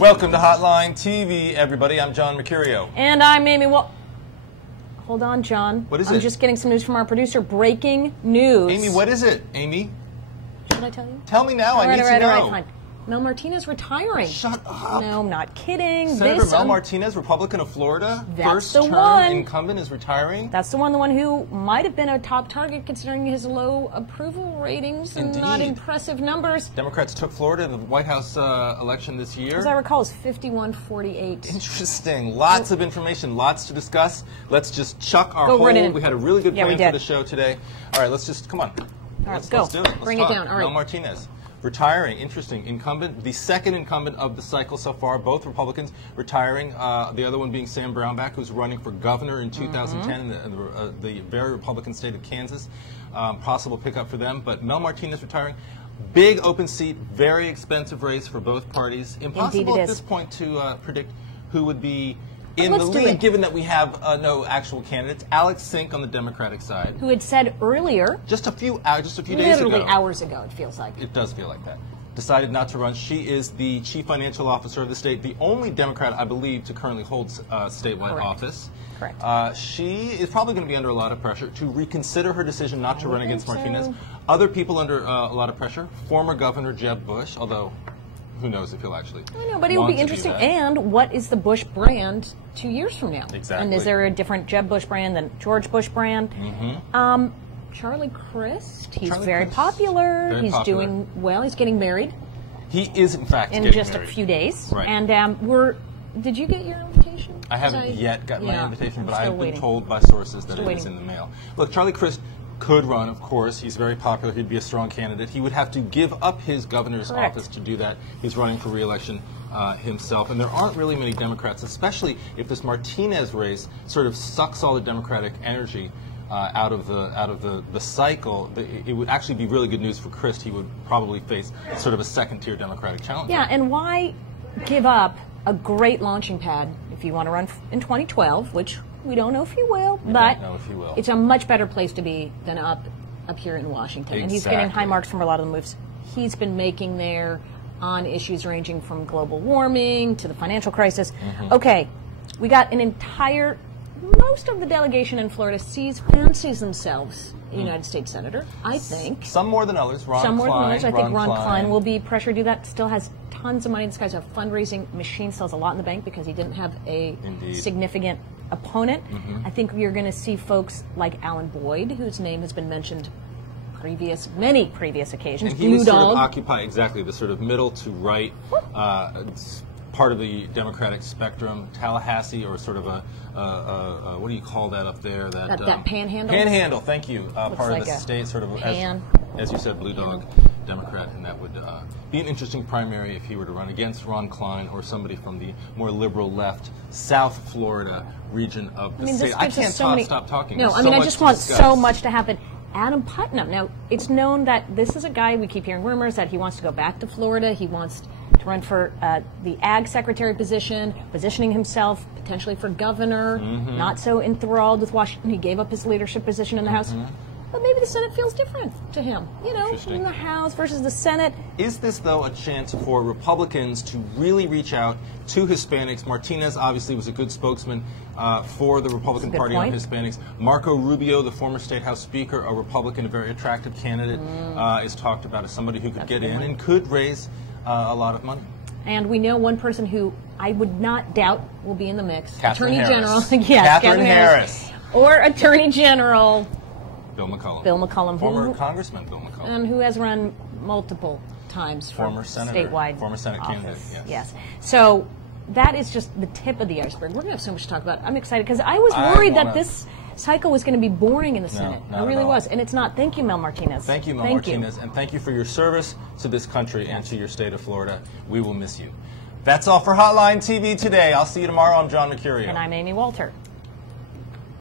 Welcome to Hotline TV, everybody. I'm John Mercurio. And I'm Amy. Well, hold on, John. What is it? I'm just getting some news from our producer. Breaking news. Amy, what is it? Amy? Should I tell you? Tell me now. I need to know. All right, fine. Mel Martinez retiring. Shut up. No, I'm not kidding. Senator Mel Martinez, Republican of Florida, That's the first-term one. incumbent, is retiring. That's the one who might have been a top target considering his low approval ratings and not impressive numbers. Democrats took Florida in the White House election this year. As I recall, it's 51-48. Interesting. Lots of information, lots to discuss. Let's just chuck our whole. We had a really good plan for the show today. All right, let's just come on. All right, let's go. do it. Let's Bring talk. it down. All right. Mel Martinez. Retiring, interesting. Incumbent, the second incumbent of the cycle so far, both Republicans retiring. The other one being Sam Brownback, who's running for governor in 2010 in the very Republican state of Kansas. Possible pickup for them, but Mel Martinez retiring. Big open seat, very expensive race for both parties. Impossible at this point to predict who would be in the lead, given that we have no actual candidates. Alex Sink on the Democratic side, who had said earlier, just a few days ago, literally hours ago, it feels like. It does feel like that. Decided not to run. She is the chief financial officer of the state, the only Democrat, I believe, to currently hold statewide office. Correct. She is probably going to be under a lot of pressure to reconsider her decision not to run against Martinez. Other people under a lot of pressure. Former Governor Jeb Bush, although who knows if he'll actually. I know, but it will be interesting. And what is the Bush brand 2 years from now? Exactly. And is there a different Jeb Bush brand than George Bush brand? Charlie Crist, he's very popular. He's doing well. He's getting married. He is, in fact, in just a few days. Right. And did you get your invitation? I haven't yet got my invitation, but I've been told by sources that it is in the mail. Look, Charlie Crist could run, of course. He's very popular. He'd be a strong candidate. He would have to give up his governor's office to do that. He's running for re-election himself. And there aren't really many Democrats, especially if this Martinez race sort of sucks all the Democratic energy out of the cycle. It would actually be really good news for Crist. He would probably face sort of a second-tier Democratic challenge. Yeah, and why give up a great launching pad if you want to run in 2012, which we don't know if you will, but it's a much better place to be than up here in Washington. Exactly. And he's getting high marks from a lot of the moves he's been making there on issues ranging from global warming to the financial crisis. Okay, we got an entire, most of the delegation in Florida fancies themselves a United States Senator, I think. Some more than others. Some more than others. I think Ron Klein will be pressured to do that. Still has tons of money. This guy's a fundraising machine, still has a lot in the bank because he didn't have a significant opponent. I think you're going to see folks like Alan Boyd, whose name has been mentioned many previous occasions. And he would sort of occupy exactly the sort of middle to right part of the Democratic spectrum. Tallahassee, or sort of a what do you call that up there? That panhandle? Panhandle, thank you. Part like of the state, sort of, as you said, blue dog Democrat, and that would be an interesting primary if he were to run against Ron Klein or somebody from the more liberal left South Florida region of the state. I can't stop talking. No, I mean, I just want so much to happen. Adam Putnam. Now, it's known that this is a guy, we keep hearing rumors that he wants to go back to Florida. He wants to run for the ag secretary position, positioning himself potentially for governor, not so enthralled with Washington. He gave up his leadership position in the House. But maybe the Senate feels different to him. You know, in the House versus the Senate. Is this, though, a chance for Republicans to really reach out to Hispanics? Martinez obviously was a good spokesman for the Republican Party on Hispanics. Marco Rubio, the former State House Speaker, a Republican, a very attractive candidate, is talked about as somebody who could get in and could raise a lot of money. And we know one person who I would not doubt will be in the mix. Catherine Attorney Harris. General. Yes, Catherine Harris. Or Attorney General Bill McCollum. Bill McCollum. Former Congressman Bill McCollum. And who has run multiple times for statewide former Senate candidate, yes. So that is just the tip of the iceberg. We're going to have so much to talk about. I'm excited because I was worried that this cycle was going to be boring in the Senate. It really was. And it's not. Thank you, Mel Martinez. Thank you, Mel Martinez. And thank you for your service to this country and to your state of Florida. We will miss you. That's all for Hotline TV today. I'll see you tomorrow. I'm John Mercurio. And I'm Amy Walter.